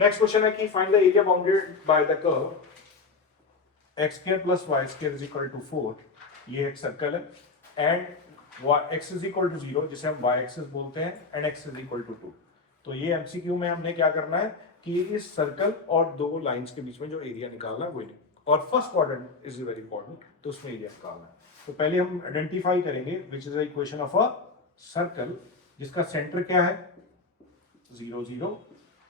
Next question है कि find the area bounded by the curve x square plus y square is equal to 4। ये एक circle है and x is equal to 0 जिसे हम y axis बोलते हैं and x is equal to 2। तो ये एमसीक्यू में हमने क्या करना है कि इस सर्कल और दो लाइंस के बीच में जो एरिया निकालना है वो है, और first quadrant is very important, तो उसमें एरिया निकालना है। तो पहले हम आइडेंटिफाई करेंगे which is a equation of a circle जिसका सेंटर क्या है 0 0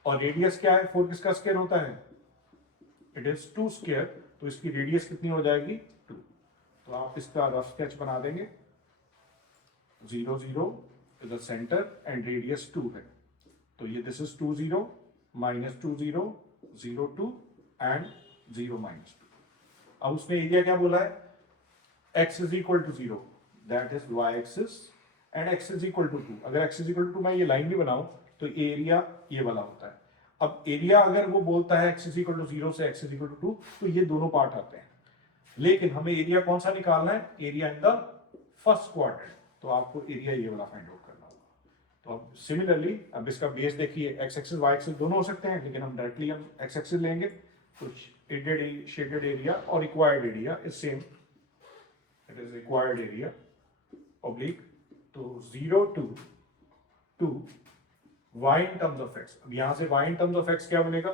और रेडियस क्या है 4 किसका स्क्वायर होता है इट इज 2 स्क्वायर, तो इसकी रेडियस कितनी हो जाएगी 2। तो आप इसका रफ स्केच बना देंगे 0 0 is the centre and radius 2 है, तो ये this is 2 0 minus 2 0 0 2 and 0 minus 2। अब उसमें एरिया क्या बोला है x is equal to 0 that is y axis and x is equal to 2। अगर x इज इक्वल टू मैं ये लाइन भी बनाऊं तो एरिया ये वाला होता है। अब एरिया अगर वो बोलता है x इज इक्वल टू 0 से x इज इक्वल टू 2 तो ये दोनों पार्ट आते हैं, लेकिन हमें एरिया कौन सा निकालना है area in the first quadrant, तो आपको एरिया ये वाला फाइंड आउट करना होगा। तो अब सिमिलरली अब इसका बेस देखिए x एक्सिस y एक्सिस दोनों हो सकते हैं, लेकिन हम डायरेक्टली हम x एक्सिस लेंगे तो शेडेड एरिया और required area is same, it is required area oblique तो 0 to 2 y in terms of x। अब यहां से y in terms of x क्या बनेगा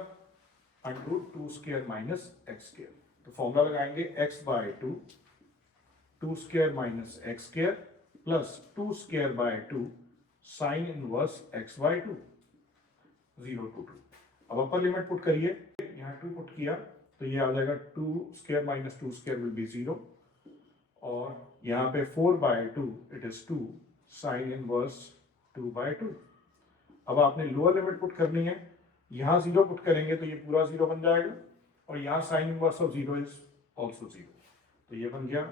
under 2 square minus x square, तो फॉर्मूला लगाएंगे x by 2 2 square minus x square plus 2 square by 2 sine inverse x by 2 0 to 2। अब upper limit put करिए, यहाँ 2 पुट किया तो ये आ जाएगा 2 square minus 2 square will be 0 और यहाँ पे 4 by 2 it is 2 sine inverse 2 by 2। अब आपने लोअर लिमिट पुट करनी है, यहाँ 0 पुट करेंगे तो ये पूरा 0 बन जाएगा और यहाँ sign inverse of 0 is also 0, तो ये बन गया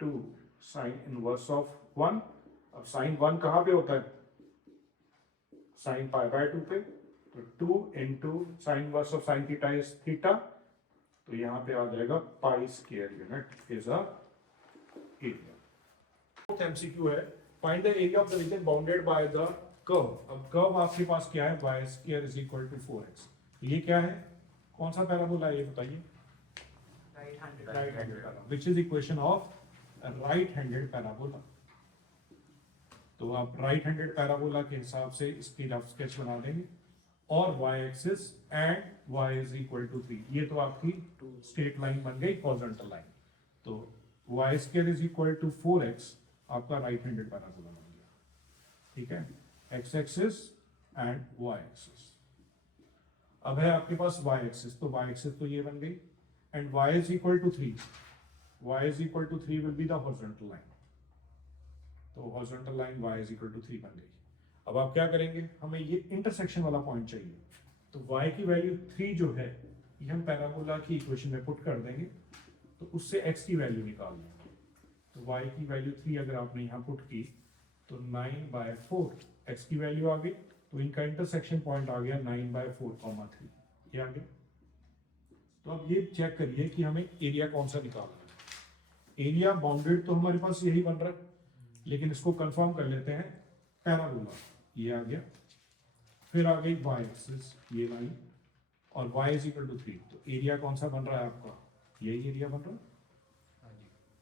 2 साइन इनवर्स ऑफ 1। अब साइन 1 कहाँ पे होता है साइन पाई बाय 2 पे, तो 2 into sine inverse of sine theta is theta, तो यहाँ पे आ जाएगा pi square unit is a area. Fourth MCQ है find the area of the region bounded by the curve. अब कर्व आपके पास क्या है y square is equal to 4x, ये क्या है कौन सा पैराबोला है ये बताइए right handed parabola which is equation of right handed parabola. तो आप राइट हैंडेड पैराबोला के हिसाब से इसकी रफ स्केच बना देंगे और y axis and y is equal to 3, ये तो आपकी स्ट्रेट लाइन बन गई हॉरिजॉन्टल लाइन, तो y square is equal to 4x आपका राइट हैंडेड पैराबोला बन गया, ठीक है x axis and y axis. अब है आपके पास y एक्सिस, तो y एक्सिस तो ये बन गई and y is equal to 3, y is equal to 3 will be the horizontal line, तो horizontal line y is equal to 3 बन गई। अब आप क्या करेंगे हमें ये इंटरसेक्शन वाला पॉइंट चाहिए, तो y की वैल्यू 3 जो है ये हम पैराबोला की इक्वेशन में पुट कर देंगे तो उससे x की वैल्यू निकाल लेंगे, तो y की वैल्यू 3 अगर आपने यहाँ पुट की तो 9/4 x की वैल्यू आ गई, तो इनका इंटरसेक्शन पॉइंट आ गया 9/4, 3 ये आ गया। तो अब ये चेक करिए कि हमें एरिया कौन सा निकालना है। एरिया बाउंडेड तो हमारे पास यही बन रहा है, लेकिन इसको कंफर्म कर लेते हैं पैराबोला, ये आ गया, फिर आ गई y एक्सिस ये लाइन और y इज इक्वल टू 3, तो एरिया कौन सा बन रहा है आपका यही एरिया बन रहा है।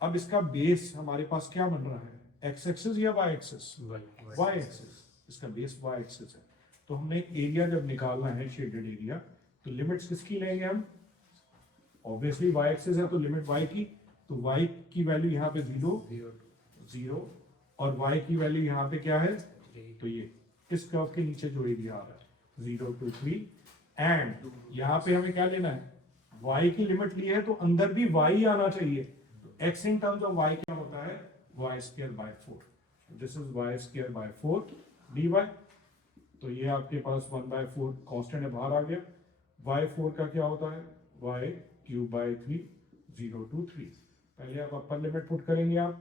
अब इसका बेस हमारे पास क्या बन रहा है x एक्सिस या y एक्सिस y एक्सिस, इसका बेस y एक्सिस है। तो हमने एरिया जब निकालना है शेडेड एरिया तो लिमिट्स किसकी लेंगे हम, ऑब्वियसली y एक्सिस है तो लिमिट y की, तो y की वैल्यू यहाँ पे 0 और y की वैल्यू यहाँ पे क्या है, तो ये इस कर्व के नीचे जो एरिया आ रहा है 0 to 3 एंड यहाँ पे हमें क्या लेना है y की लिमिट ली है तो अंदर भी y आना चाहिए, तो x in terms of y क्या होता है y square by 4, this is y square by 4 dy, तो ये आपके पास 1/4 कांस्टेंट है बाहर आ गया, y4 का क्या होता है y क्यूब बाय 3 0 to 3। पहले आप अपर लिमिट पुट करेंगे, आप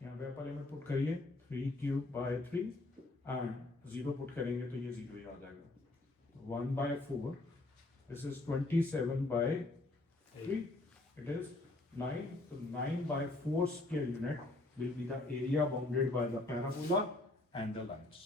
यहाँ पे अपर लिमिट पुट करिए 3 क्यूब बाय 3 एंड 0 पुट करेंगे तो ये 0 ही आ जाएगा, 1/4 दिस इज 27/3 इट इज 9, तो 9/4 square unit will be the area bounded by the parabola and the lines.